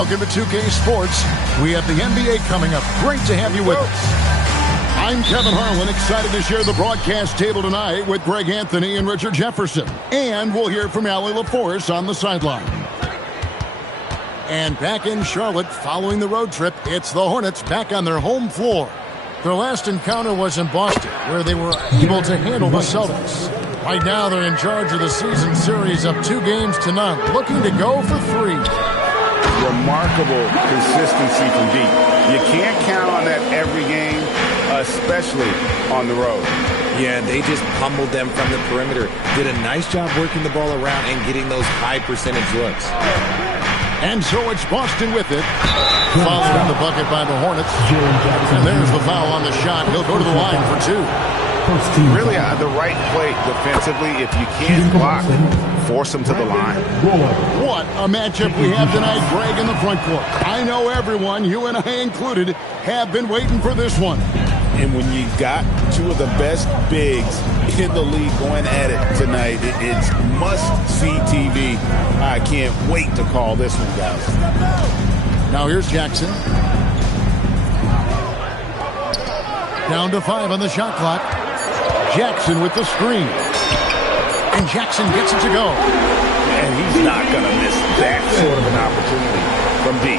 Welcome to 2K Sports. We have the NBA coming up. Great to have you with us. I'm Kevin Harlan, excited to share the broadcast table tonight with Greg Anthony and Richard Jefferson. And we'll hear from Allie LaForce on the sideline. And back in Charlotte, following the road trip, it's the Hornets back on their home floor. Their last encounter was in Boston, where they were able to handle the Celtics. Right now, they're in charge of the season series of 2-0, looking to go for 3. Remarkable consistency from deep. You can't count on that every game, especially on the road. Yeah, they just pummeled them from the perimeter. Did a nice job working the ball around and getting those high percentage looks. And so it's Boston with it. Fouled in the bucket by the Hornets. And there's the foul on the shot. He'll go to the line for 2. Really the right play defensively. If you can't block, force them to the line. What a matchup we have tonight, Greg, in the front court. I know everyone, you and I included, have been waiting for this one. And when you got two of the best bigs in the league going at it tonight, it's must-see TV. I can't wait to call this one, guys. Now here's Jackson. Down to 5 on the shot clock. Jackson with the screen. And Jackson gets it to go. And he's not going to miss that sort of an opportunity from deep.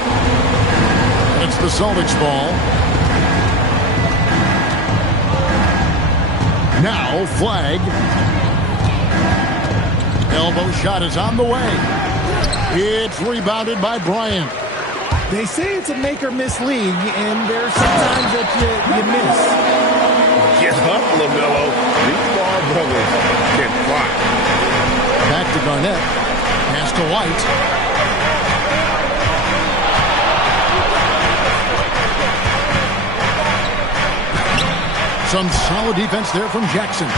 It's the Celtics ball. Now flag. Elbow shot is on the way. It's rebounded by Bryant. They say it's a make-or-miss league, and there's sometimes that you miss. Get up, LaMelo. These ball brothers can block. Back to Garnett. Pass to White. Some solid defense there from Jackson.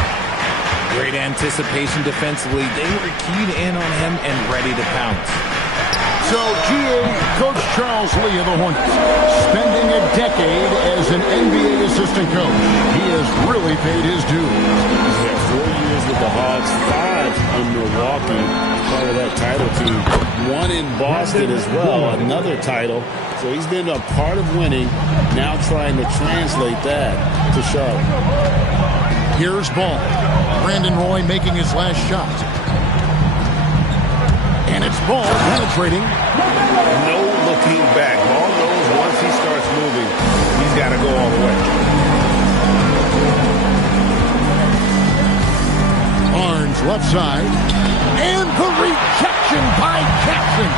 Great anticipation defensively. They were keyed in on him and ready to pounce. So, Coach Charles Lee of the Hornets, spending a decade as an NBA assistant coach. He has really paid his dues. Yeah, 4 years with the Hawks, 5 in Milwaukee, part of that title team. 1 in Boston as well, another title. So he's been a part of winning, now trying to translate that to Charlotte. Here's ball. Brandon Roy making his last shot. And it's ball penetrating. No looking back. Ball goes once he starts moving. He's got to go all the way. Barnes left side. And the rejection by Jackson.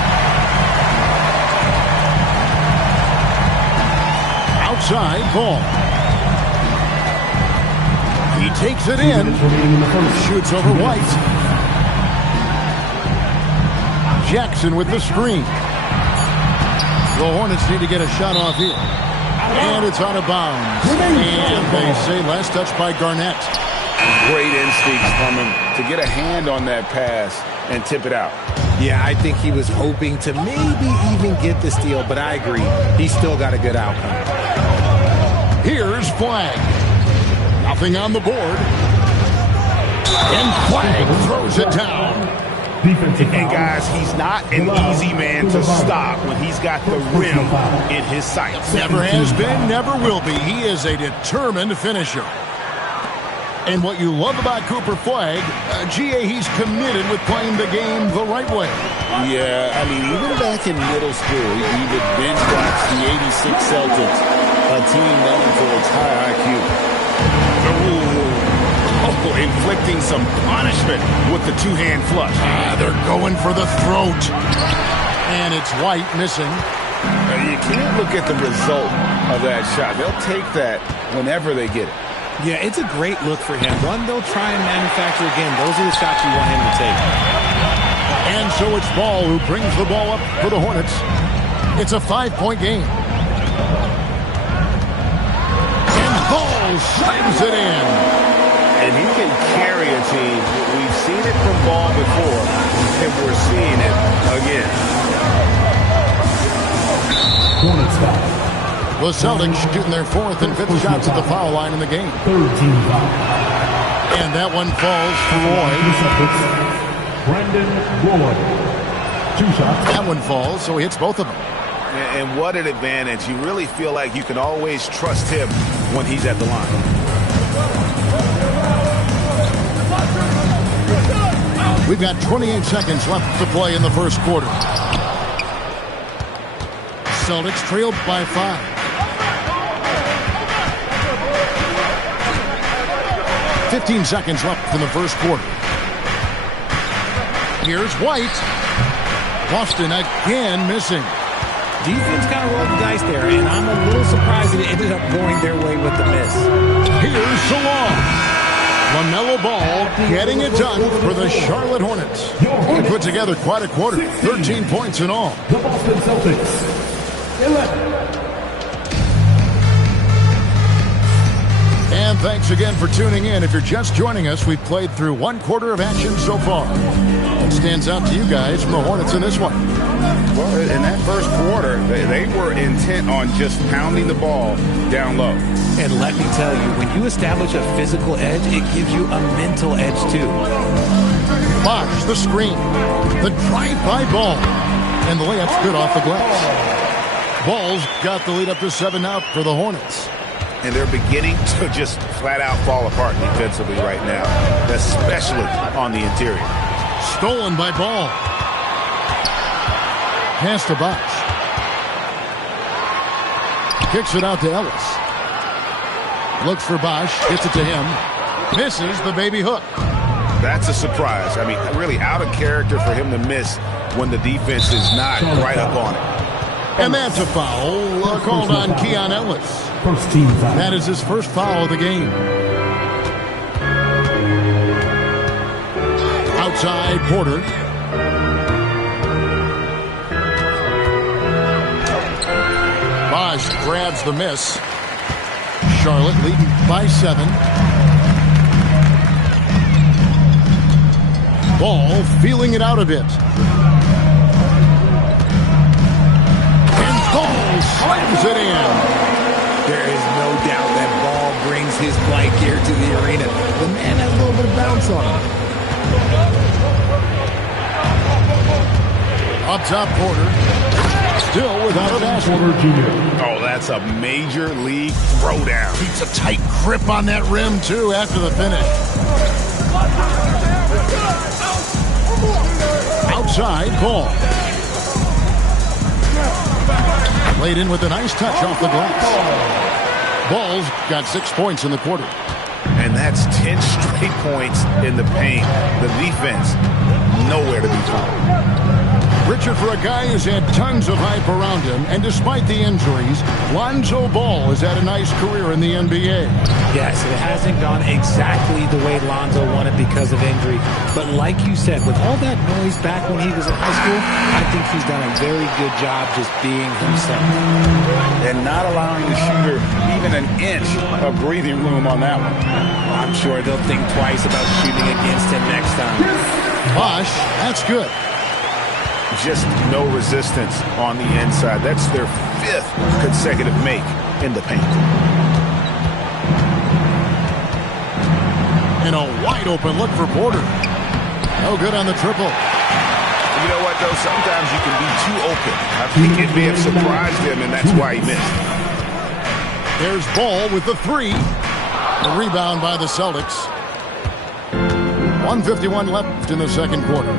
Outside ball. He takes it in. Shoots over White. Jackson with the screen. The Hornets need to get a shot off here. And it's out of bounds. And they say last touch by Garnett. Great instincts from him to get a hand on that pass and tip it out. Yeah, I think he was hoping to maybe even get the steal, but I agree. He still got a good outcome. Here's Flag. Nothing on the board. And Flag throws it down. And guys, he's not an easy man to stop when he's got the rim in his sights. Never has been, never will be. He is a determined finisher. And what you love about Cooper Flag, he's committed with playing the game the right way. Yeah, I mean, even back in middle school, he would bench watch the '86 Celtics, a team known for its high IQ. Inflicting some punishment with the two-hand flush. They're going for the throat. And it's White missing. You can't look at the result of that shot. They'll take that whenever they get it. Yeah, it's a great look for him. One they'll try and manufacture again. Those are the shots you want him to take. And so it's Ball who brings the ball up for the Hornets. It's a 5-point game. And Ball slams it in. And he can carry a team. We've seen it from Ball before, and we're seeing it again. The Celtics shooting their 4th and 5th shots at the foul line in the game. And that one falls for Roy. Brandon Roy. 2 shots. That one falls, so he hits both of them. And what an advantage. You really feel like you can always trust him when he's at the line. We've got 28 seconds left to play in the first quarter. Celtics trailed by 5. "15 seconds left in the first quarter. Here's White. Boston again missing. Defense kind of rolled the dice there, and I'm a little surprised that it ended up going their way with the miss. Here's Salon. LaMelo Ball getting it done for the Charlotte Hornets. He put together quite a quarter, 13 points in all. The Boston Celtics, 11. And thanks again for tuning in. If you're just joining us, we've played through one quarter of action so far. What stands out to you guys from the Hornets in this one? Well, in that first quarter, they were intent on just pounding the ball down low. And let me tell you, when you establish a physical edge, it gives you a mental edge too. Bosh, the screen, the drive-by Ball, and the layup's good off the glass. Ball's got the lead up to 7 out for the Hornets. And they're beginning to just flat out fall apart defensively right now, especially on the interior. Stolen by Ball. Pass to Bosh. Kicks it out to Ellis. Looks for Bosh, gets it to him. Misses the baby hook. That's a surprise. I mean, really out of character for him to miss when the defense is not right up on it. And that's a foul called on Keon Ellis. First team foul. That is his first foul of the game. Outside Porter. Bosh grabs the miss. Charlotte leading by 7. Ball feeling it out a bit. And Ball slams it in. There is no doubt that Ball brings his blank gear to the arena. The man has a little bit of bounce on him. Up top, Porter. Still without a basket. Oh, that's a major league throwdown. Keeps a tight grip on that rim, too, after the finish. Outside, Ball. Laid in with a nice touch off the glass. Ball's got 6 points in the quarter. And that's 10 straight points in the paint. The defense, nowhere to be found. Richard, for a guy who's had tons of hype around him, and despite the injuries, Lonzo Ball has had a nice career in the NBA. Yes, it hasn't gone exactly the way Lonzo wanted because of injury. But like you said, with all that noise back when he was in high school, I think he's done a very good job just being himself. And not allowing the shooter even an inch of breathing room on that one. I'm sure they'll think twice about shooting against him next time. Bosh, that's good. Just no resistance on the inside. That's their 5th consecutive make in the paint. And a wide open look for Porter. No good on the triple. You know what, though? Sometimes you can be too open. I think it may have surprised him, and that's why he missed. There's Ball with the 3. A rebound by the Celtics. 1:51 left in the second quarter.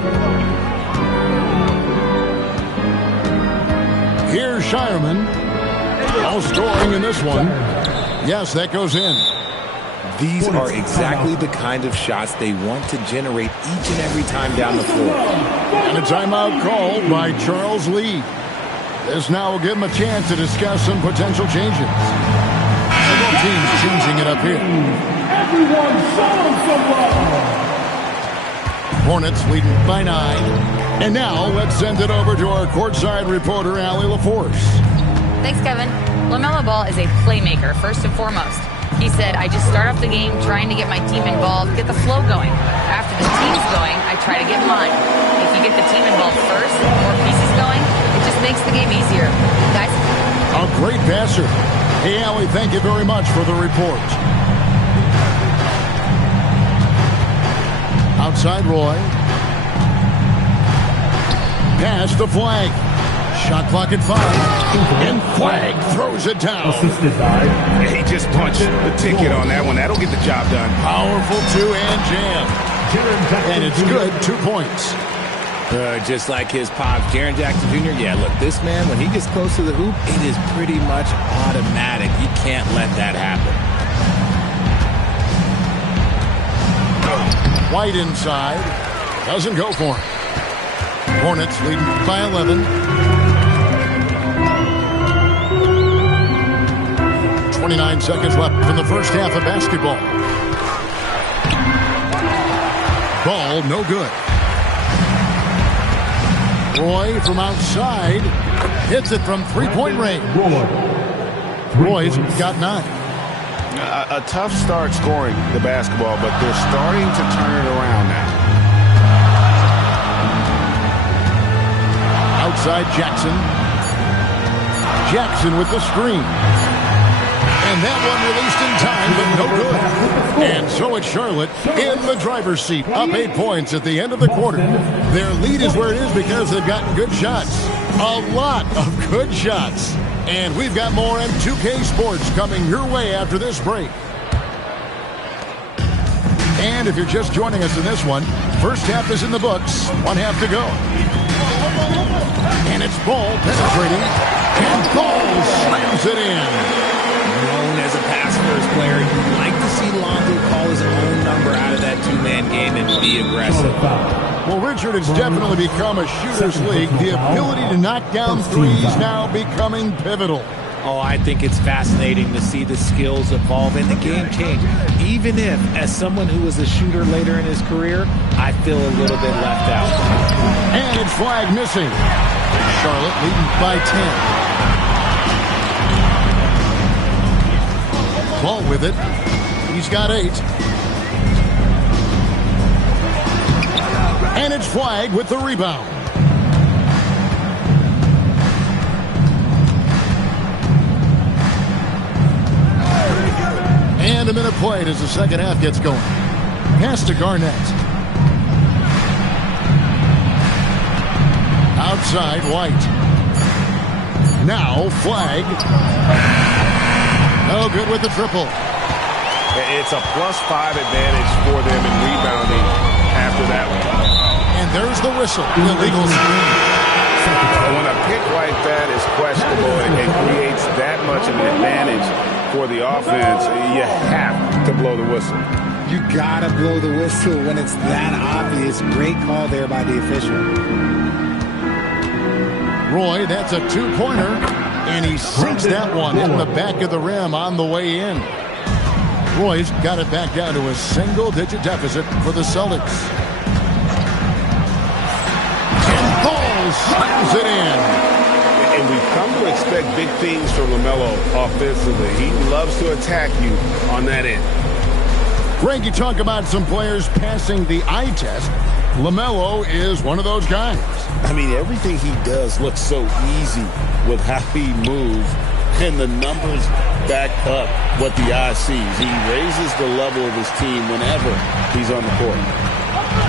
Here's Shireman. No scoring in this one. Yes, that goes in. These are exactly the kind of shots they want to generate each and every time down the floor. And a timeout called by Charles Lee. This now will give him a chance to discuss some potential changes. Several teams changing it up here. Everyone show some love. Hornets leading by 9. And now let's send it over to our courtside reporter, Allie LaForce. Thanks, Kevin. LaMelo Ball is a playmaker, first and foremost. He said, I just start off the game trying to get my team involved, get the flow going. After the team's going, I try to get mine. If you get the team involved first and more pieces going, it just makes the game easier. Guys? A great passer. Hey, Allie, thank you very much for the report. Outside Roy. Pass the flank. Shot clock at 5. And Flag throws it down. Assisted by He just punched the ticket on that one. That'll get the job done. Powerful two-hand jam. And it's good, 2 points. Just like his pop, Jaren Jackson Jr. Yeah, look, this man, when he gets close to the hoop, it is pretty much automatic. You can't let that happen. White inside. Doesn't go for him. Hornets leading by 11. 29 seconds left in the first half of basketball. Ball no good. Roy from outside hits it from three-point range. Roy's got 9. A tough start scoring the basketball, but they're starting to turn it around now. Outside Jackson. Jackson with the screen. And that one released in time, but no good. And so it's Charlotte in the driver's seat, up 8 points at the end of the quarter. Their lead is where it is because they've gotten good shots. A lot of good shots. And we've got more M2K Sports coming your way after this break. And if you're just joining us in this one, first half is in the books. 1 half to go. And it's Ball penetrating. And Ball slams it in. Known as a pass-first player, you'd like to see Lonzo call his own number out of that two-man game and be aggressive. Well, Richard, it's definitely become a shooter's league. The ability to knock down threes now becoming pivotal. Oh, I think it's fascinating to see the skills evolve and the game change. Even if, as someone who was a shooter later in his career, I feel a little bit left out. And it's Flag missing. Charlotte leading by 10. Ball with it. He's got 8. And it's Flag with the rebound. And a minute played as the second half gets going. Pass to Garnett. Outside, White. Now, Flag. No good with the triple. It's a +5 advantage for them in rebounding after that one. And there's the whistle. Illegal screen. When a pick like that is questionable and it creates that much of an advantage for the offense, you have to blow the whistle. You gotta blow the whistle when it's that obvious. Great call there by the official. Roy, that's a 2-pointer, and he sinks that one in the back of the rim on the way in. Roy's got it back down to a single-digit deficit for the Celtics. And Ball slams it in. And we've come to expect big things from LaMelo offensively. He loves to attack you on that end. Greg, you talk about some players passing the eye test. LaMelo is one of those guys. I mean, everything he does looks so easy with how he moves, and the numbers back up what the eye sees. He raises the level of his team whenever he's on the court.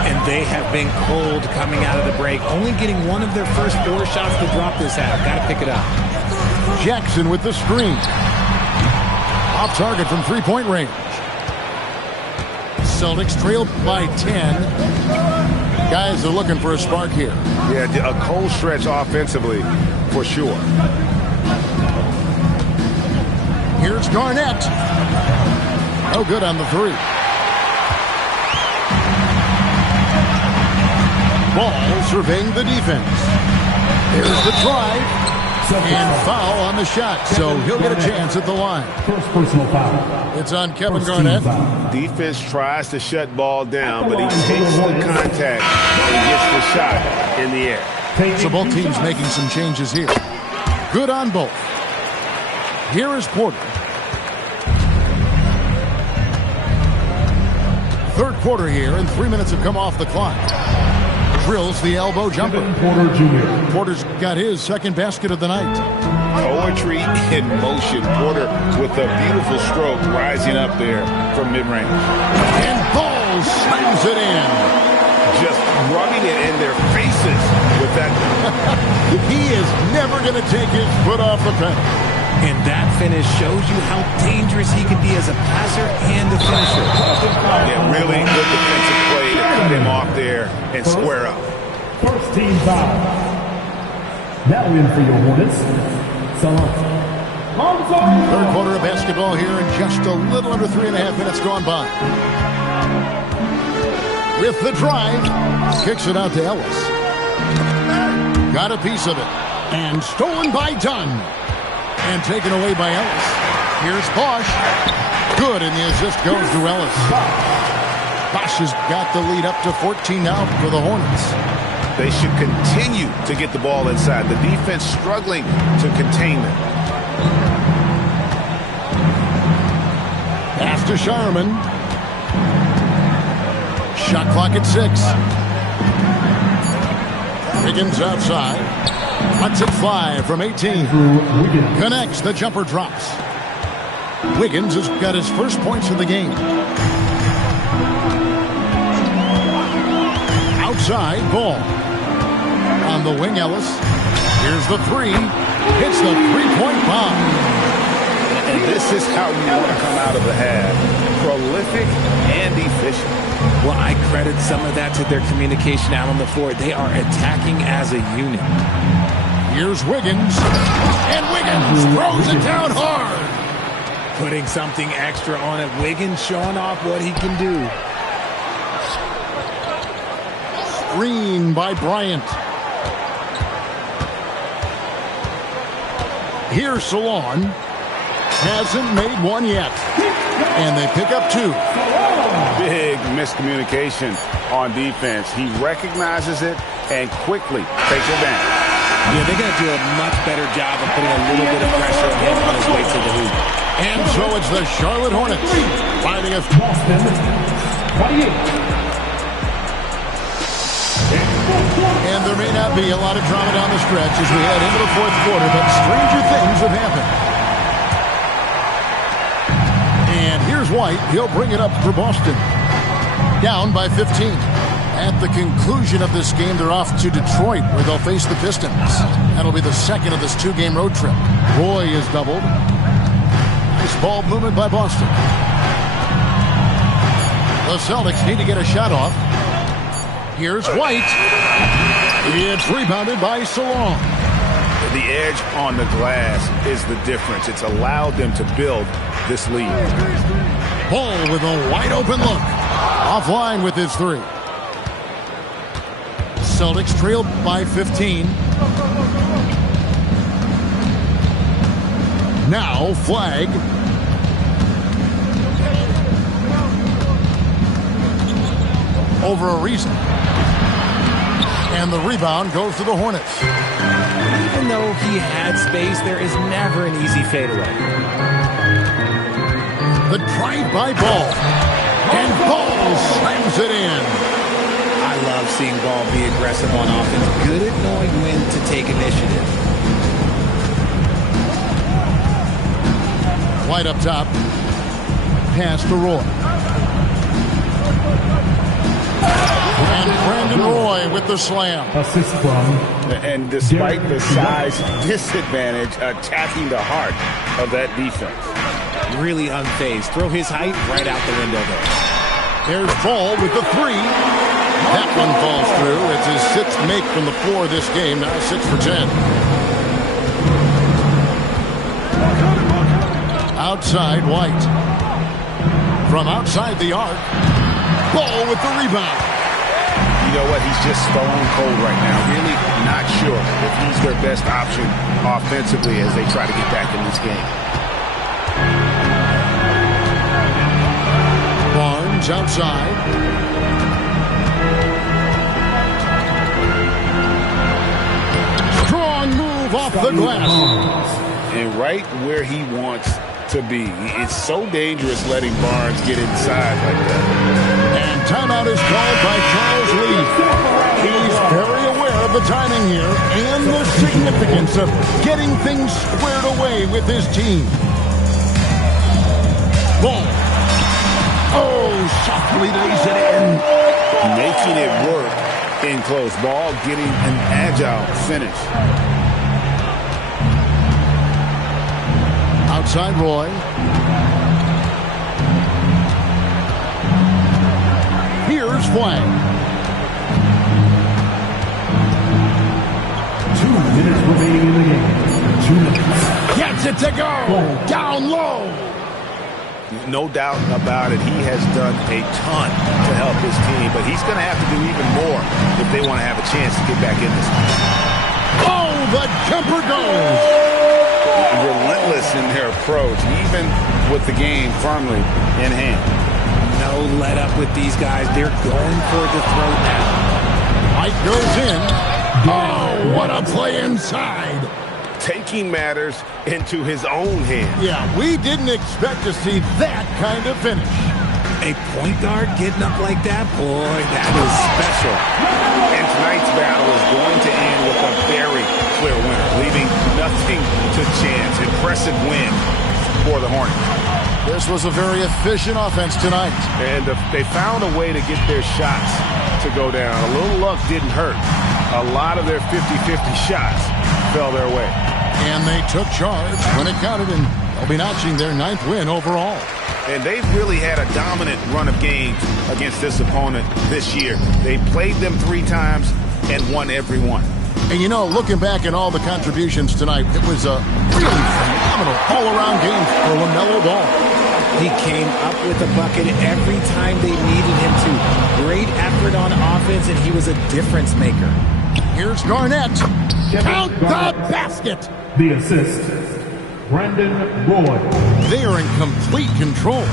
And they have been cold coming out of the break, only getting one of their first 4 shots to drop this half. Got to pick it up. Jackson with the screen. Off target from three-point range. Celtics trailed by 10. Guys are looking for a spark here. Yeah, a cold stretch offensively for sure. Here's Garnett. No good on the 3. Ball surveying the defense. Here's the drive. And foul on the shot, so he'll get a chance at the line. First personal foul. It's on Kevin Garnett. Defense tries to shut ball down, but he takes the contact and gets the shot in the air. So both teams making some changes here. Good on both. Here is Porter. Third quarter here, and 3 minutes have come off the clock. Drills the elbow jumper. Porter Jr. Porter's got his second basket of the night. Poetry in motion. Porter with a beautiful stroke rising up there from mid-range. And Ball slams it in. Just rubbing it in their faces with effective. He is never going to take his foot off the pedal. And that finish shows you how dangerous he can be as a passer and a finisher. Yeah, really good defensive play to cut him off there and square up. First team foul. Now in for your Hornets. Third quarter of basketball here in just a little under 3.5 minutes gone by. With the drive, kicks it out to Ellis. Got a piece of it. And stolen by Dunn. And taken away by Ellis. Here's Bosch. Good, and the assist goes to Ellis. Bosch has got the lead up to 14 now for the Hornets. They should continue to get the ball inside. The defense struggling to contain them. Pass to Sharman. Shot clock at 6. Wiggins outside. Lets it fly from 18. Connects. The jumper drops. Wiggins has got his first points of the game. Outside, Ball. On the wing, Ellis. Here's the three. Hits the three-point bomb. And this is how you want to come out of the half. Prolific and efficient. Well, I credit some of that to their communication out on the floor. They are attacking as a unit. Here's Wiggins. And Wiggins throws it down hard. Putting something extra on it. Wiggins showing off what he can do. Screen by Bryant. Here's Salon. Hasn't made one yet. And they pick up 2. Big miscommunication on defense. He recognizes it and quickly takes advantage. Yeah, they got to do a much better job of putting a little bit of pressure on him on his way to the hoop. And so it's the Charlotte Hornets finding a... And there may not be a lot of drama down the stretch as we head into the fourth quarter, but stranger things have happened. And here's White. He'll bring it up for Boston. Down by 15. At the conclusion of this game, they're off to Detroit, where they'll face the Pistons. That'll be the second of this 2-game road trip. Roy is doubled. Nice ball movement by Boston. The Celtics need to get a shot off. Here's White. It's rebounded by Salon. The edge on the glass is the difference. It's allowed them to build this lead. Ball with a wide open look. Offline with his 3. Celtics trailed by 15. Now flag. Over a reason. And the rebound goes to the Hornets. Even though he had space, there is never an easy fadeaway. The drive by Ball. And Ball slams it in. I love seeing Ball be aggressive on offense. Good at knowing when to take initiative. White up top. Pass to Roy. And Brandon Roy with the slam. Assist from. And despite the size disadvantage, attacking the heart of that defense. Really unfazed. Throw his height right out the window there. There's Ball with the 3. That one falls through. It's his 6th make from the floor this game. Now 6 for 10. Outside, White. From outside the arc. Ball with the rebound. You know what? He's just stone cold right now. Really not sure if he's their best option offensively as they try to get back in this game. Barnes outside. Strong move off the glass. And right where he wants to be. It's so dangerous letting Barnes get inside like that. And timeout is called by Charles Lee. He's very aware of the timing here and the significance of getting things squared away with his team. Ball. Oh, softly lays it in. Making it work in close ball, getting an agile finish. Outside Roy. Here's Flag. 2 minutes remaining in the game. 2 minutes. Gets it to go. Down low. No doubt about it. He has done a ton to help his team, but he's going to have to do even more if they want to have a chance to get back in this one. Oh, the jumper goes. Relentless in their approach, even with the game firmly in hand. No let up with these guys. They're going for the throat now. White goes in. Oh, what a play inside. Taking matters into his own hands. Yeah, we didn't expect to see that kind of finish. A point guard getting up like that, boy, that is special. And tonight's battle is going to end with a very clear winner, leaving nothing to chance. Impressive win for the Hornets. This was a very efficient offense tonight. And they found a way to get their shots to go down. A little luck didn't hurt. A lot of their 50-50 shots fell their way. And they took charge when it counted, and they'll be notching their 9th win overall. And they've really had a dominant run of games against this opponent this year. They played them 3 times and won every one. And you know, looking back at all the contributions tonight, it was a really phenomenal all-around game for LaMelo Ball. He came up with a bucket every time they needed him to. Great effort on offense, and he was a difference maker. Here's Garnett. Count the basket. The assist, Brandon Roy. They are in complete control.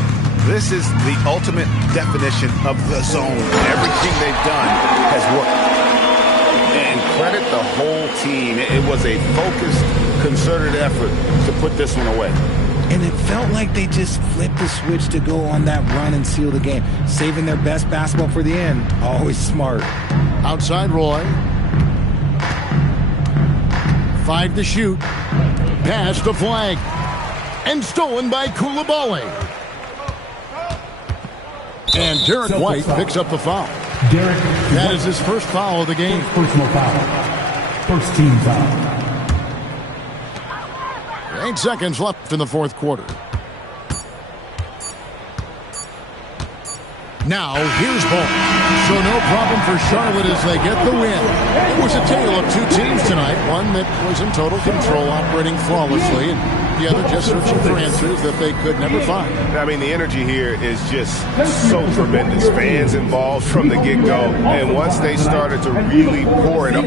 This is the ultimate definition of the zone. Everything they've done has worked. And credit the whole team. It was a focused, concerted effort to put this one away. And it felt like they just flipped the switch to go on that run and seal the game. Saving their best basketball for the end. Always smart. Outside Roy. 5 to shoot. Pass to Flag. And stolen by Coulibaly. And Derek White picks up the foul. That is his first foul of the game. Personal foul. First team foul. 8 seconds left in the 4th quarter. Now, here's Ball. So no problem for Charlotte as they get the win. It was a tale of 2 teams tonight. One that was in total control, operating flawlessly, and the other just searching for answers that they could never find. I mean, the energy here is just so tremendous. Fans involved from the get-go. And once they started to really pour it up,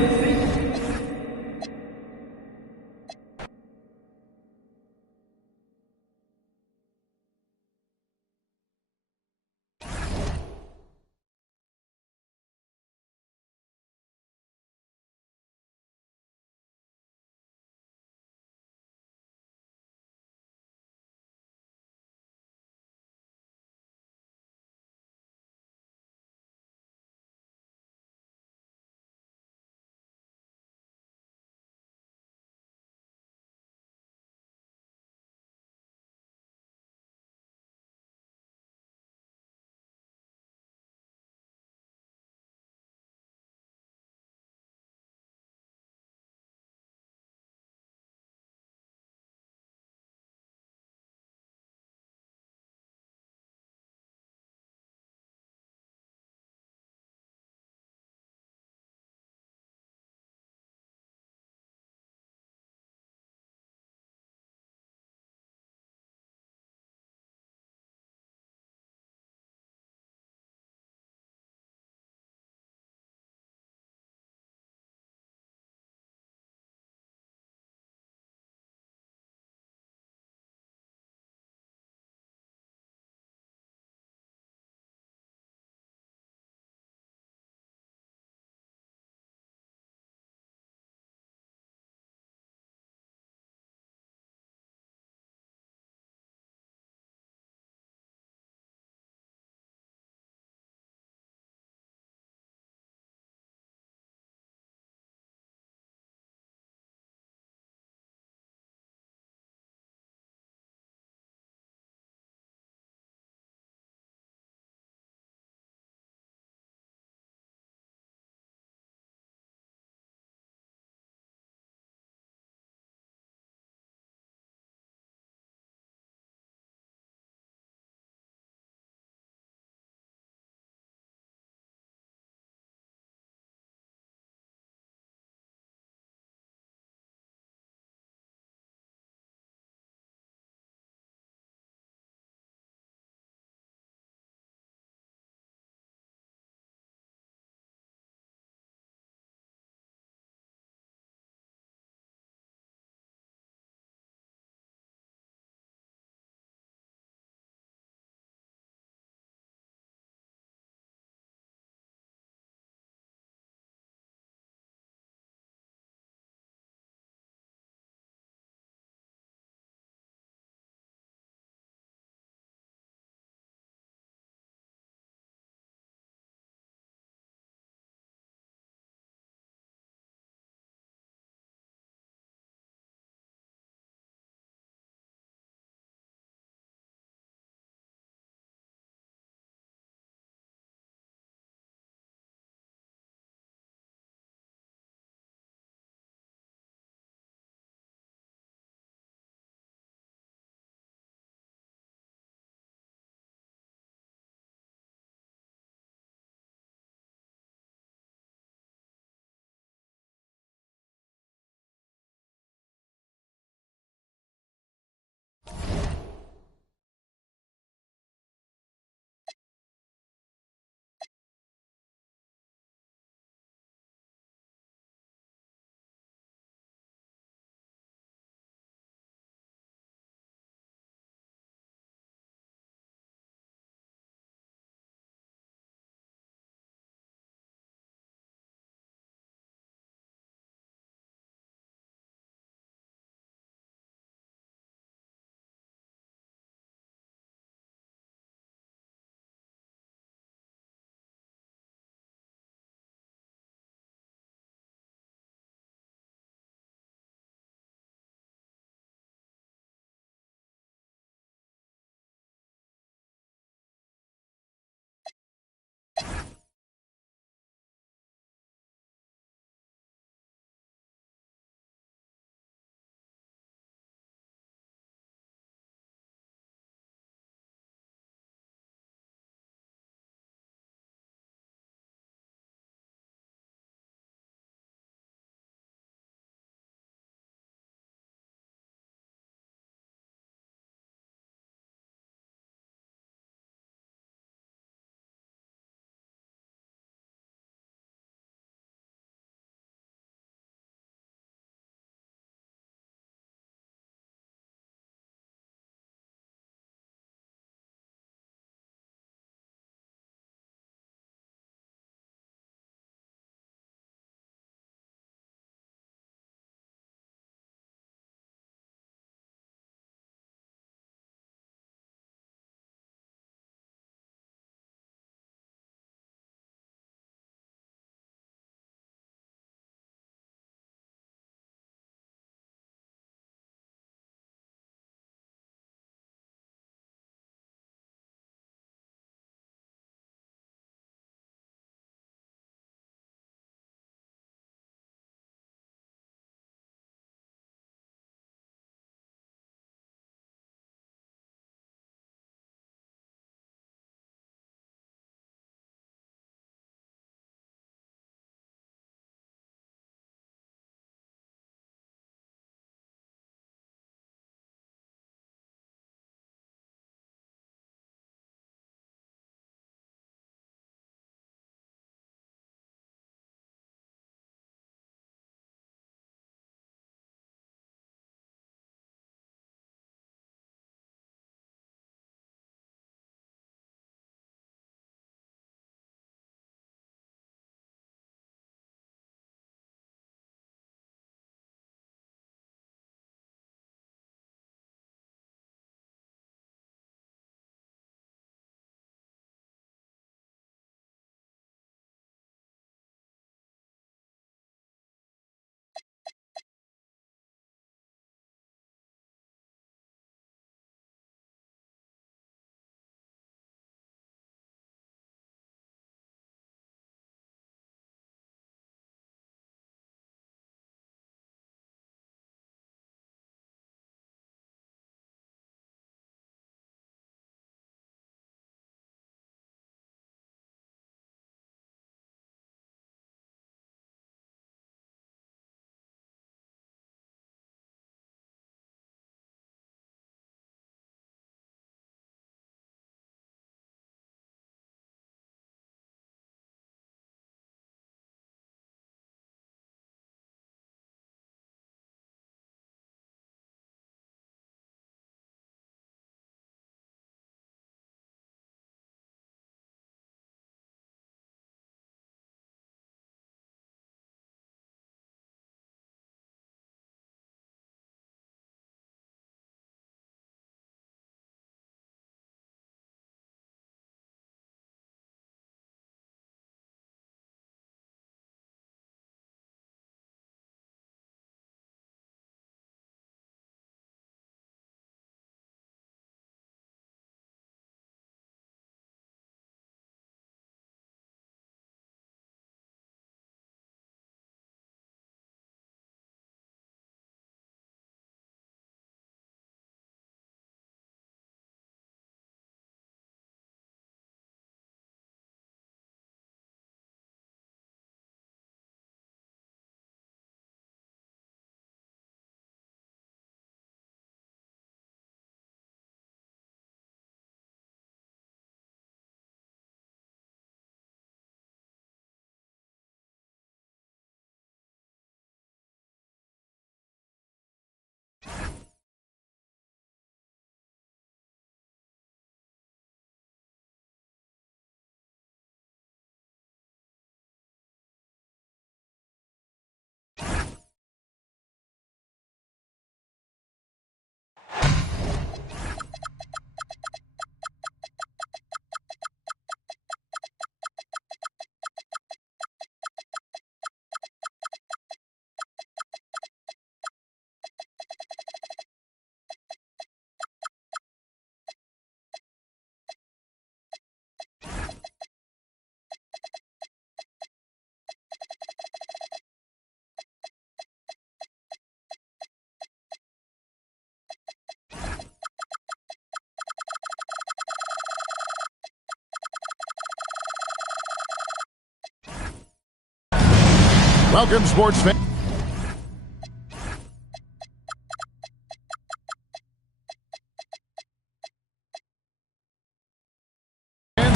Welcome, sports fans.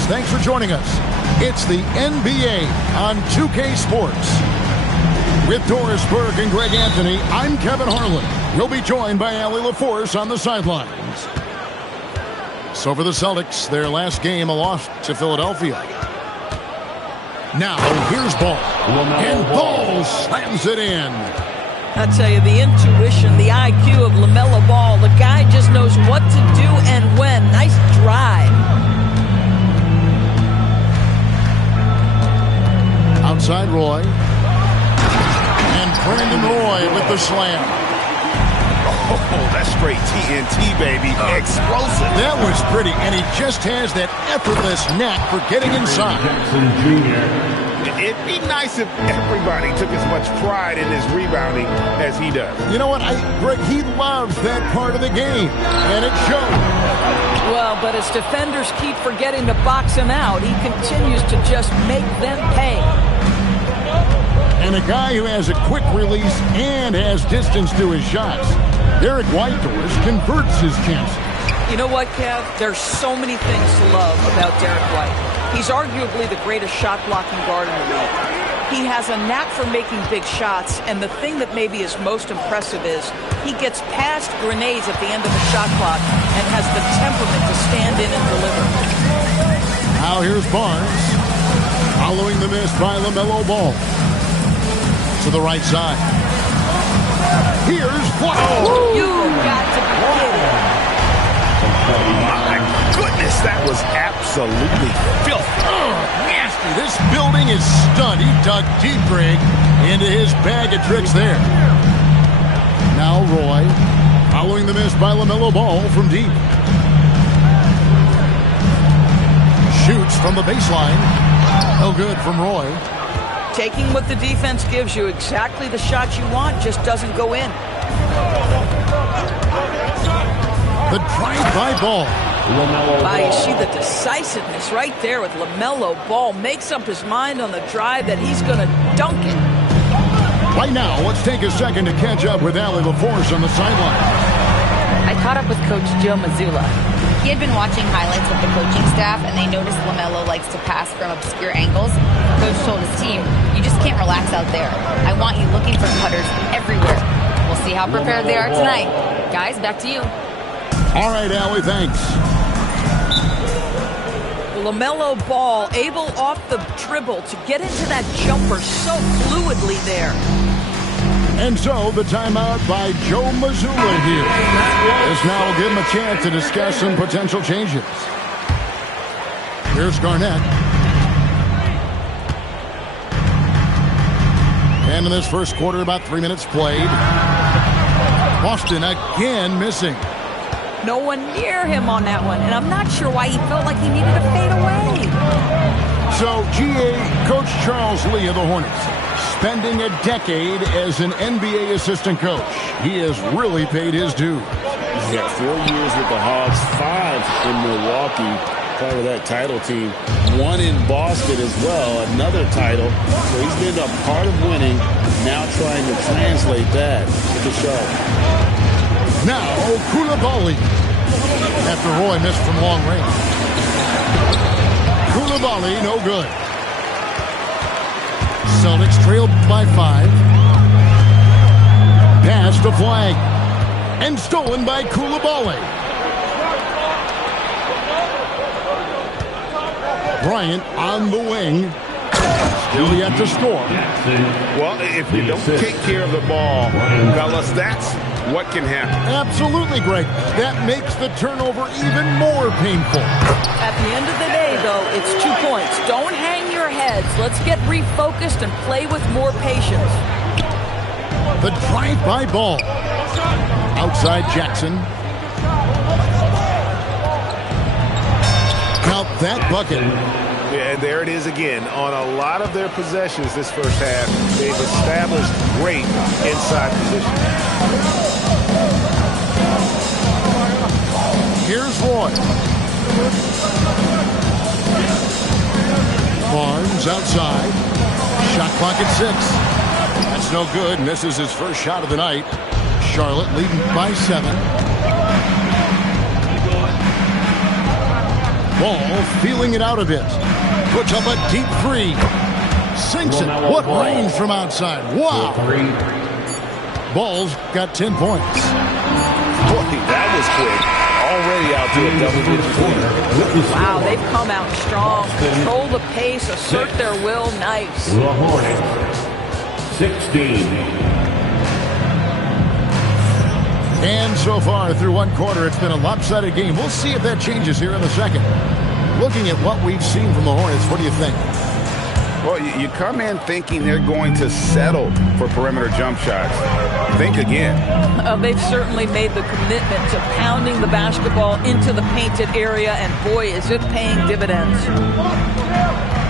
Thanks for joining us. It's the NBA on 2K Sports. With Doris Burke and Greg Anthony, I'm Kevin Harlan. We'll be joined by Allie LaForce on the sidelines. So for the Celtics, their last game, a loss to Philadelphia. Now, here's Ball. And Ball slams it in. I tell you, the intuition, the IQ of LaMelo Ball, the guy just knows what to do and when. Nice drive. Outside Roy. And Brandon Roy with the slam. Oh, that's straight TNT, baby. Explosive. That was pretty, and he just has that effortless knack for getting inside. It'd be nice if everybody took as much pride in his rebounding as he does. You know what, Greg, he loves that part of the game, and it shows. Well, but as defenders keep forgetting to box him out, he continues to just make them pay. And a guy who has a quick release and has distance to his shots. Derek Whitehorse converts his chances. You know what, Kev? There's so many things to love about Derek White. He's arguably the greatest shot-blocking guard in the league. He has a knack for making big shots, and the thing that maybe is most impressive is he gets past grenades at the end of the shot clock and has the temperament to stand in and deliver. Now here's Barnes, following the miss by LaMelo Ball. To the right side. Here's White. You got to be kidding. My goodness, that was absolutely filthy. Nasty. This building is stunned. He dug deep, Greg, into his bag of tricks there. Now Roy, following the miss by LaMelo Ball from deep. Shoots from the baseline. No good from Roy. Taking what the defense gives you, exactly the shot you want, just doesn't go in. The drive-by Ball. You see the decisiveness right there with LaMelo Ball. Makes up his mind on the drive that he's going to dunk it. Right now, let's take a second to catch up with Allie LaForce on the sideline. I caught up with Coach Joe Mazzulla. He had been watching highlights with the coaching staff, and they noticed LaMelo likes to pass from obscure angles. Coach told his team, you just can't relax out there. I want you looking for cutters everywhere. We'll see how prepared they are tonight. Guys, back to you. All right, Allie, thanks. LaMelo Ball able off the dribble to get into that jumper so fluidly there. And so the timeout by Joe Mazzulla here. This now will give him a chance to discuss some potential changes. Here's Garnett. And in this first quarter, about 3 minutes played. Boston again missing. No one near him on that one, and I'm not sure why he felt like he needed to fade away. So, GA, Coach Charles Lee of the Hornets, spending a decade as an NBA assistant coach. He has really paid his dues. He's got 4 years with the Hogs, 5 in Milwaukee, part of that title team. 1 in Boston as well, another title. So he's been a part of winning, now trying to translate that to Charlotte. Now, Koulibaly. After Roy missed from long range. Koulibaly, no good. Celtics trailed by 5. Pass to flag. And stolen by Koulibaly. Bryant on the wing. Still yet to score. Well, if you don't take care of the ball, fellas, that's what can happen. Absolutely, Greg. That makes the turnover even more painful. At the end of the day, though, it's 2 points. Don't hang your heads. Let's get refocused and play with more patience. The drive-by Ball. Outside Jackson. Count that bucket. Yeah, and there it is again. On a lot of their possessions this first half, they've established great inside position. Here's Roy. Barnes outside. Shot clock at 6. That's no good. Misses his first shot of the night. Charlotte leading by 7. Ball feeling it out a bit. Puts up a deep 3. Sinks it. What range from outside. Wow. Ball's got 10 points. Boy, that was quick. Already out to a double-digit lead. Wow, they've come out strong. Control the pace, assert their will. Nice. The Hornets, 16. And so far through one quarter, it's been a lopsided game. We'll see if that changes here in the second. Looking at what we've seen from the Hornets, what do you think? Well, you come in thinking they're going to settle for perimeter jump shots. Think again. They've certainly made the commitment to pounding the basketball into the painted area, and boy, is it paying dividends.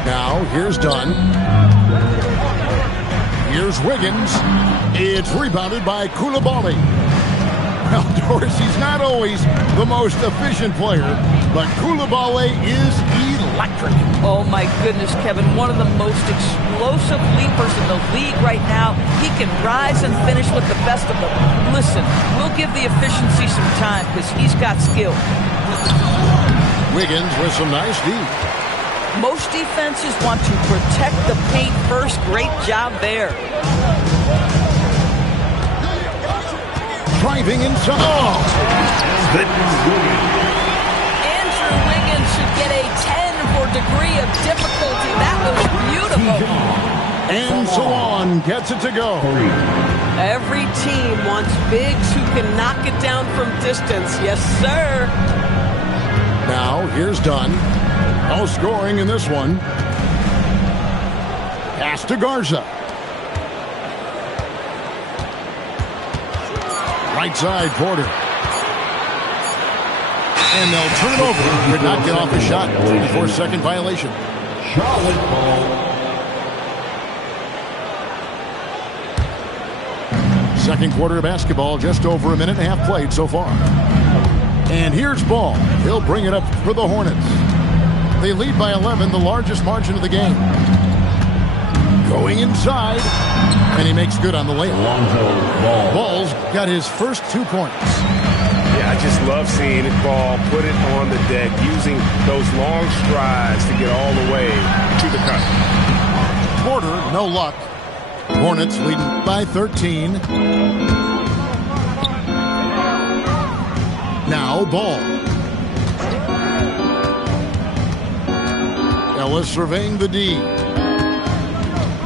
Now, here's Dunn. Here's Wiggins. It's rebounded by Coulibaly. Well, Doris, he's not always the most efficient player, but Coulibaly is electric. Oh, my goodness, Kevin. One of the most explosive leapers in the league right now. He can rise and finish with the best of them. Listen, we'll give the efficiency some time because he's got skill. Wiggins with some nice D. Most defenses want to protect the paint first. Great job there. Driving inside. Oh! Andrew Wiggins should get a 10 for degree of difficulty. That was beautiful. And Salon gets it to go. Every team wants bigs who can knock it down from distance. Yes, sir. Now, here's Dunn. No scoring in this one. Pass to Garza. Right side, Porter. And they'll turn it over. Could not get off the shot. 34-second violation. Charlotte ball. Second quarter of basketball, just over a minute and a half played so far. And here's Ball. He'll bring it up for the Hornets. They lead by 11, the largest margin of the game. Going inside, and he makes good on the layup. Ball's got his first 2 points. Yeah, I just love seeing it. Ball put it on the deck, using those long strides to get all the way to the cup. Porter, no luck. Hornets leading by 13. Now Ball. Ellis surveying the D.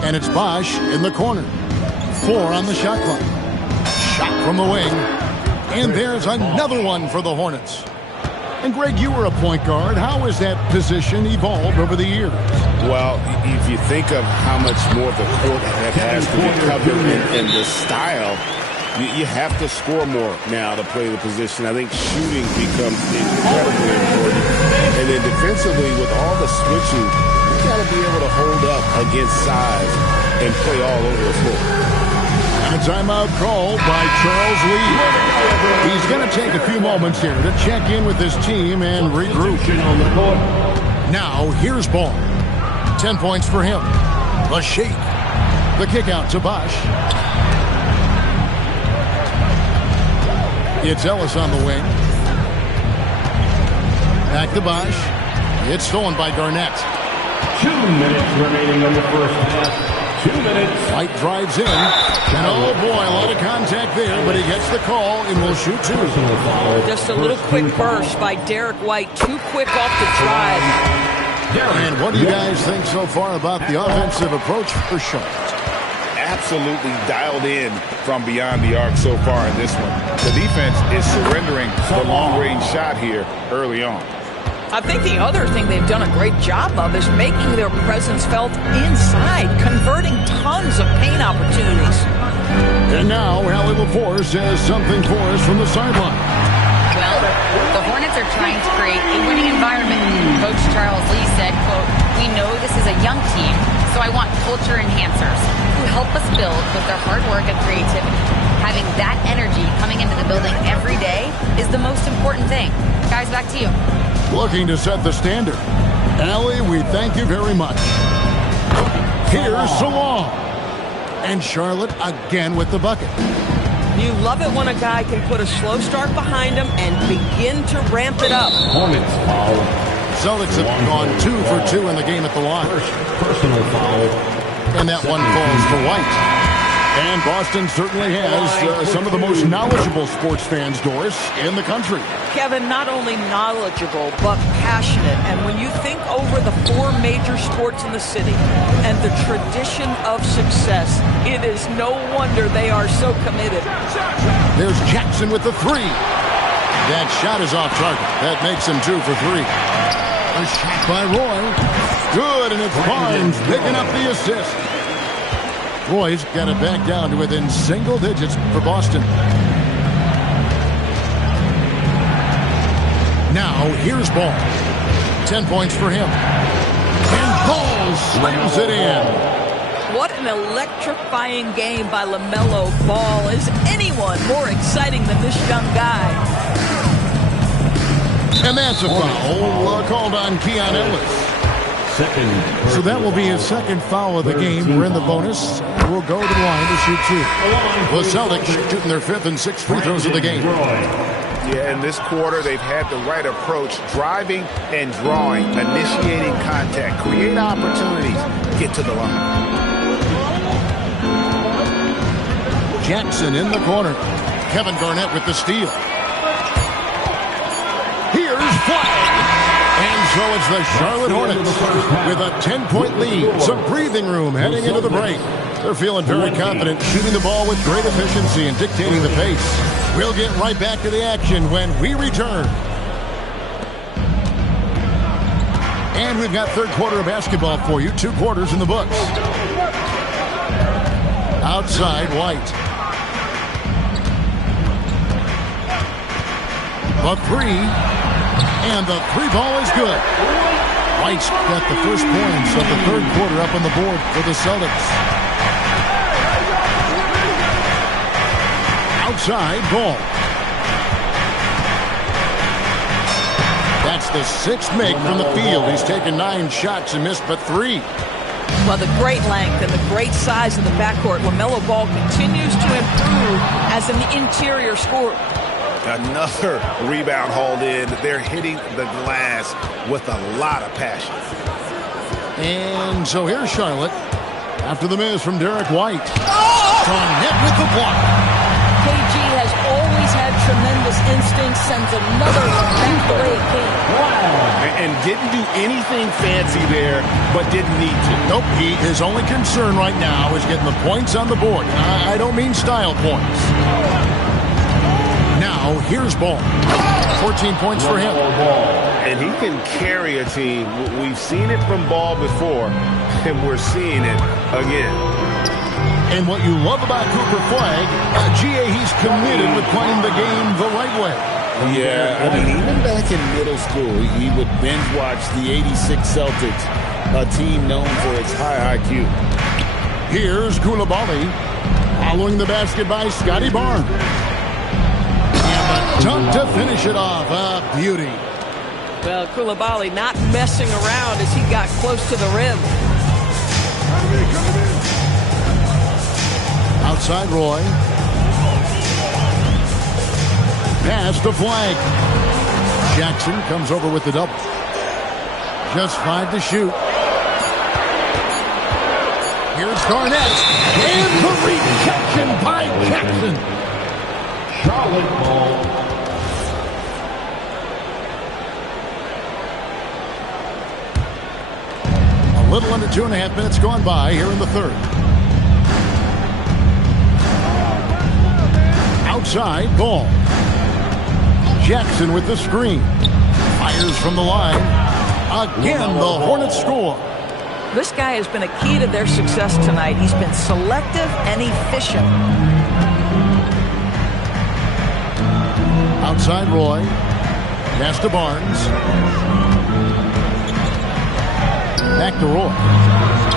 And it's Bosch in the corner. 4 on the shot clock. Shot from the wing. And there's another one for the Hornets. And Greg, you were a point guard. How has that position evolved over the years? Well, if you think of how much more of the court that has to be covered and the style, you have to score more now to play the position. I think shooting becomes incredibly important. And then defensively, with all the switching, you got to be able to hold up against size and play all over the floor. A timeout called by Charles Lee. He's going to take a few moments here to check in with his team and regroup. Now, here's Ball. 10 points for him. The shake. The kick out to Bosch. It's Ellis on the wing. Back to Bosch. It's stolen by Garnett. 2 minutes remaining in the first half. 2 minutes. White drives in. And oh boy, a lot of contact there, but he gets the call and will shoot 2. Just a little quick burst by Derek White. Too quick off the drive. And what do you guys think so far about the offensive approach for Charlotte? Absolutely dialed in from beyond the arc so far in this one. The defense is surrendering the long-range shot here early on. I think the other thing they've done a great job of is making their presence felt inside, converting tons of paint opportunities. And now, Allie LaForce says something for us from the sideline. Well, the Hornets are trying to create a winning environment. Coach Charles Lee said, quote, "We know this is a young team, so I want culture enhancers who help us build with their hard work and creativity. Having that energy coming into the building every day is the most important thing." Guys, back to you. Looking to set the standard. Allie, we thank you very much. Here's Salon. And Charlotte again with the bucket. You love it when a guy can put a slow start behind him and begin to ramp it up. Hornets foul. Celtics have gone 2 for 2 in the game at the line. First personal foul. And that one falls to White. And Boston certainly has some of the most knowledgeable sports fans, Doris, in the country. Kevin, not only knowledgeable, but passionate. And when you think over the 4 major sports in the city and the tradition of success, it is no wonder they are so committed. There's Jackson with the 3. That shot is off target. That makes him 2 for 3. A shot by Roy. Good, and it's Barnes picking up the assist. Roy's got it back down to within single digits for Boston. Now, here's Ball. 10 points for him. And Ball slams it in. What an electrifying game by LaMelo Ball. Is anyone more exciting than this young guy? And that's a foul called on Keon Ellis. So that will be his second foul of the game. We're in the bonus. We'll go to the line to shoot 2. The Celtics shooting their 5th and 6th free throws of the game. Yeah, in this quarter, they've had the right approach, driving and drawing, initiating contact, create opportunities, get to the line. Jackson in the corner. Kevin Garnett with the steal. Here's Flag. And so it's the Charlotte Hornets with a 10-point lead. Some breathing room heading into the break. They're feeling very confident, shooting the ball with great efficiency and dictating the pace. We'll get right back to the action when we return. And we've got third quarter of basketball for you. 2 quarters in the books. Outside, White. The 3. And the 3 ball is good. White's got the first points of the third quarter up on the board for the Celtics. Outside, Ball. That's the 6th make from the field. He's taken 9 shots and missed but 3. Well, the great length and the great size in the backcourt. LaMelo Ball continues to improve as an interior scorer. Another rebound hauled in. They're hitting the glass with a lot of passion. And so here's Charlotte after the miss from Derek White. Garnett with the block. KG has always had tremendous instincts, sends another one back the way it came. And didn't do anything fancy there, but didn't need to. Nope, his only concern right now is getting the points on the board. I don't mean style points. Now, here's Ball. 14 points for him. And he can carry a team. We've seen it from Ball before, and we're seeing it again. And what you love about Cooper Flag, he's committed with playing the game the right way. Yeah, I mean, even back in middle school, he would binge watch the 86 Celtics, a team known for its high IQ. Here's Coulibaly, following the basket by Scotty Barnes. Dunk to finish it off. A beauty. Well, Coulibaly not messing around as he got close to the rim. Outside Roy. Pass to Flag. Jackson comes over with the double. Just 5 to shoot. Here's Garnett. And the reception by Jackson. Charlotte Ball. A little under 2.5 minutes gone by here in the third. Outside, Ball. Jackson with the screen. Fires from the line. Again, the Hornets score. This guy has been a key to their success tonight. He's been selective and efficient. Outside Roy. Pass to Barnes. Back to Roy.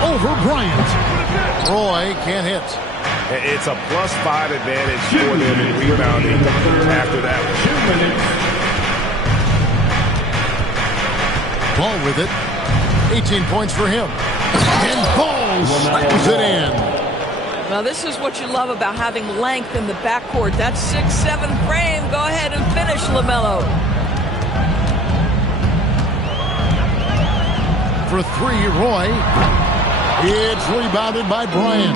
Over Bryant. Roy can't hit. It's a +5 advantage for them in rebounding after that one. Ball with it. 18 points for him. And Ball slams it in. Now, this is what you love about having length in the backcourt. That 6'7" frame. Go ahead and finish, LaMelo. For three, Roy. It's rebounded by Bryant.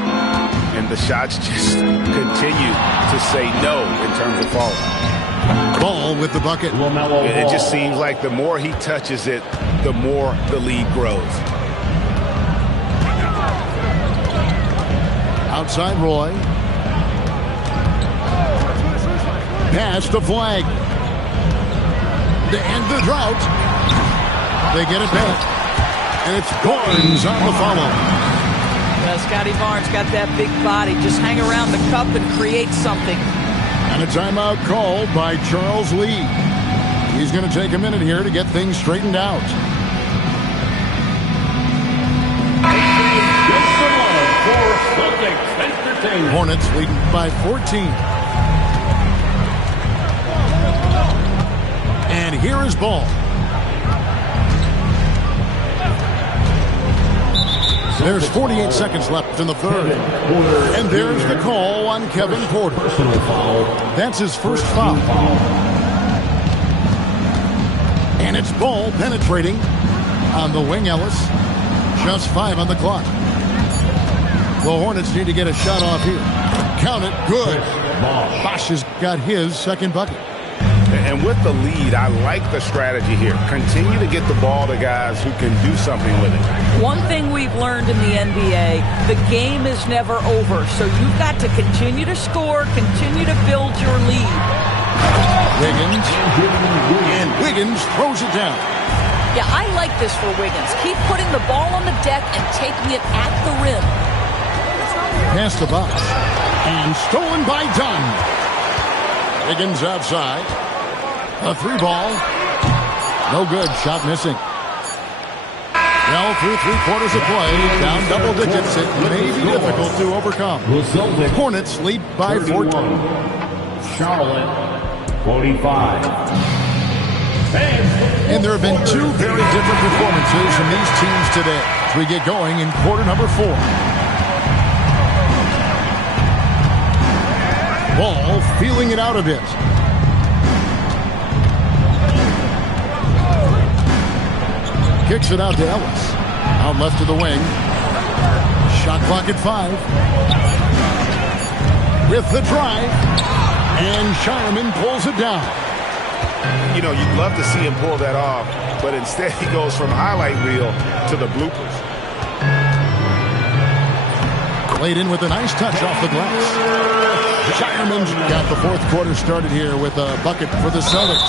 And the shots just continue to say no in terms of falling. Ball with the bucket. It just seems like the more he touches it, the more the lead grows. Outside Roy. Pass the flag. To end the drought. They get it back. And it's Barnes on the follow. Scotty Barnes got that big body. Just hang around the cup and create something. And a timeout called by Charles Lee. He's going to take a minute here to get things straightened out. Hornets leading by 14. And here is Ball. There's 48 seconds left in the third. And there's the call on Kevin Porter. That's his first foul. And it's Ball penetrating on the wing, Ellis. Just 5 on the clock. The Hornets need to get a shot off here. Count it. Good. Bosch has got his second bucket. And with the lead, I like the strategy here. Continue to get the ball to guys who can do something with it. One thing we've learned in the NBA, the game is never over. So you've got to continue to score, continue to build your lead. Wiggins. And Wiggins throws it down. Yeah, I like this for Wiggins. Keep putting the ball on the deck and taking it at the rim. Pass the box. And stolen by Dunn. Wiggins outside. A three ball. No good. Shot missing. Well, through 3/4 of play, down double digits. It may be difficult to overcome. Hornets lead by 14. Charlotte, 45. And there have been two very different performances from these teams today as we get going in quarter number 4. Ball feeling it out a bit. Kicks it out to Ellis. Out left to the wing. Shot clock at 5. With the drive. And Shireman pulls it down. You know, you'd love to see him pull that off, but instead he goes from highlight reel to the bloopers. Played in with a nice touch off the glass. Shireman's got the fourth quarter started here with a bucket for the Celtics.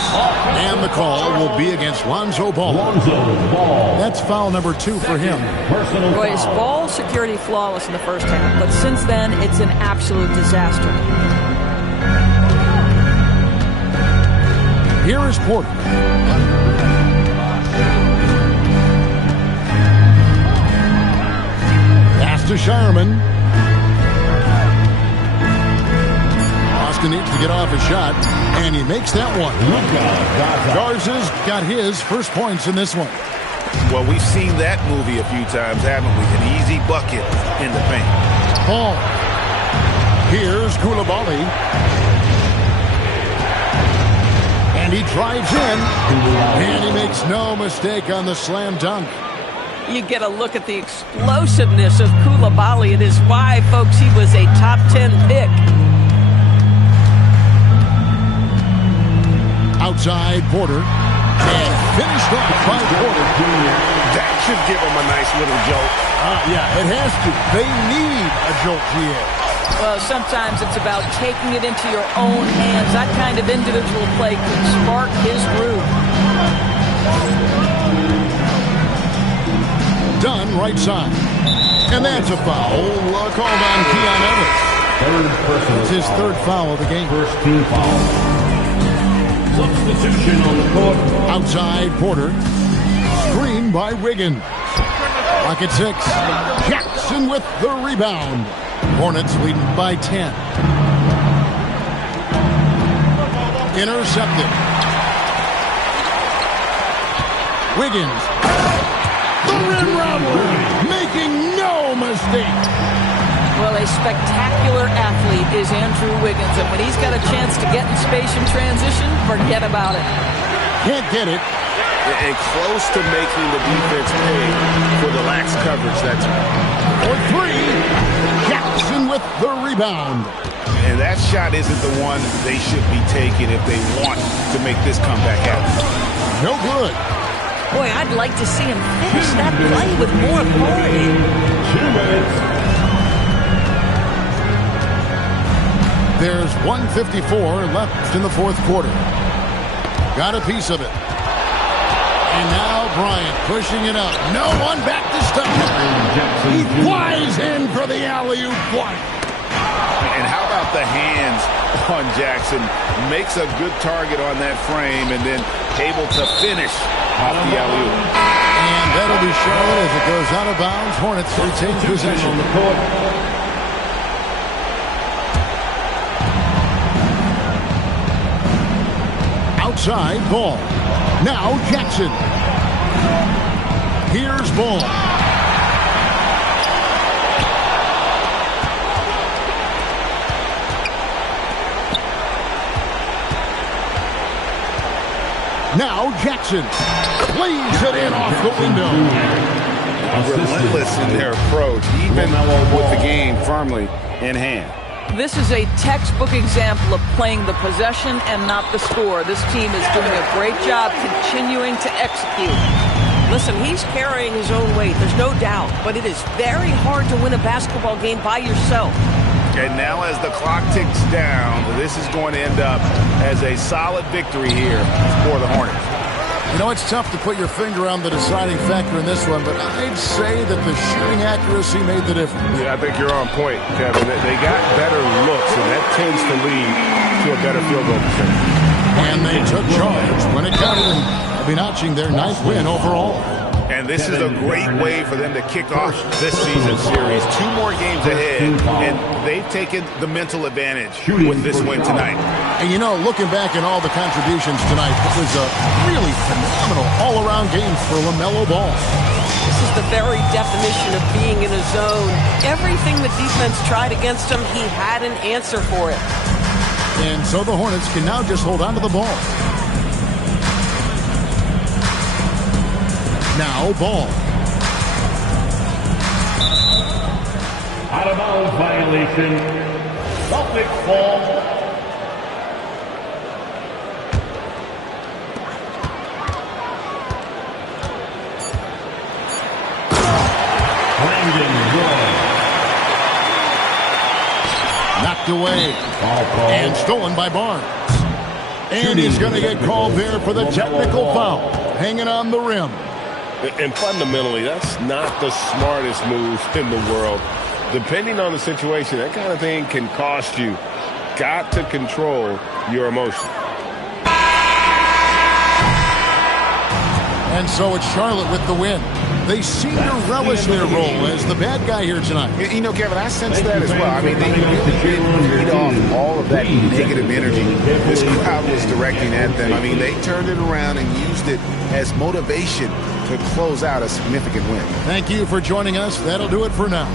And the call will be against Lonzo Ball. That's foul number 2 for him. Roy's ball security flawless in the first half, but since then it's an absolute disaster. Here is Porter. Pass to Shireman. Austin needs to get off a shot, and he makes that one. Garza's got his first points in this one. Well, we've seen that movie a few times, haven't we? An easy bucket in the paint. Ball. Here's Coulibaly. And he drives in, and he makes no mistake on the slam dunk. You get a look at the explosiveness of Coulibaly. It is why, folks, he was a top 10 pick. Outside Porter. And finished off by Porter. That should give him a nice little jolt. Yeah, it has to. They need a jolt here. Well, sometimes it's about taking it into your own hands. That kind of individual play can spark his groove. Dunn right side. And that's a foul called on Keon Evans. It's his third foul of the game. First team foul. Substitution on the court. Outside Porter. Screen by Wiggins. Clock at 6. Jackson with the rebound. Hornets leading by 10. Intercepted. Wiggins. The rim robber. Making no mistake. Well, a spectacular athlete is Andrew Wiggins, and when he's got a chance to get in space and transition, forget about it. Can't get it. And close to making the defense pay for the lax coverage. That's For three. Jackson with the rebound. And that shot isn't the one they should be taking if they want to make this comeback happen. No good. Boy, I'd like to see him finish that play with more authority. 2 minutes. There's 1:54 left in the fourth quarter. Got a piece of it. And now Bryant pushing it up. No one back to stop. He flies in for the alley-oop block. And how about the hands on Jackson? Makes a good target on that frame and then able to finish off the alley-oop. And that'll be Charlotte as it goes out of bounds. Hornets retain possession on the court. Outside Ball. Now Jackson. Here's Ball. Now Jackson lays it in off the window. Relentless in their approach, even with the game firmly in hand. This is a textbook example of playing the possession and not the score. This team is doing a great job continuing to execute. Listen, he's carrying his own weight, there's no doubt, but it is very hard to win a basketball game by yourself. And now as the clock ticks down, this is going to end up as a solid victory here for the Hornets. You know, it's tough to put your finger on the deciding factor in this one, but I'd say that the shooting accuracy made the difference. Yeah, I think you're on point, Kevin. They got better looks, and that tends to lead to a better field goal percentage. And they took charge when it counted, and they'll be notching their 9th win overall. And this is a great way for them to kick off this season series. 2 more games ahead, and they've taken the mental advantage with this win tonight. And you know, looking back at all the contributions tonight, it was a really phenomenal all-around game for LaMelo Ball. This is the very definition of being in a zone. Everything the defense tried against him, he had an answer for it. And so the Hornets can now just hold on to the ball. Now Ball. Out of bounds violation. Celtics ball. Knocked away. And stolen by Barnes. And he's going to get called there for the technical foul. Hanging on the rim. And fundamentally, that's not the smartest move in the world. Depending on the situation, that kind of thing can cost you. Got to control your emotions. And so it's Charlotte with the win. They seem to relish their role as the bad guy here tonight. You know, Kevin, I sense that as well. I mean, they really did feed off all of that negative energy this crowd was directing at them. I mean, they turned it around and used it as motivation to close out a significant win. Thank you for joining us. That'll do it for now.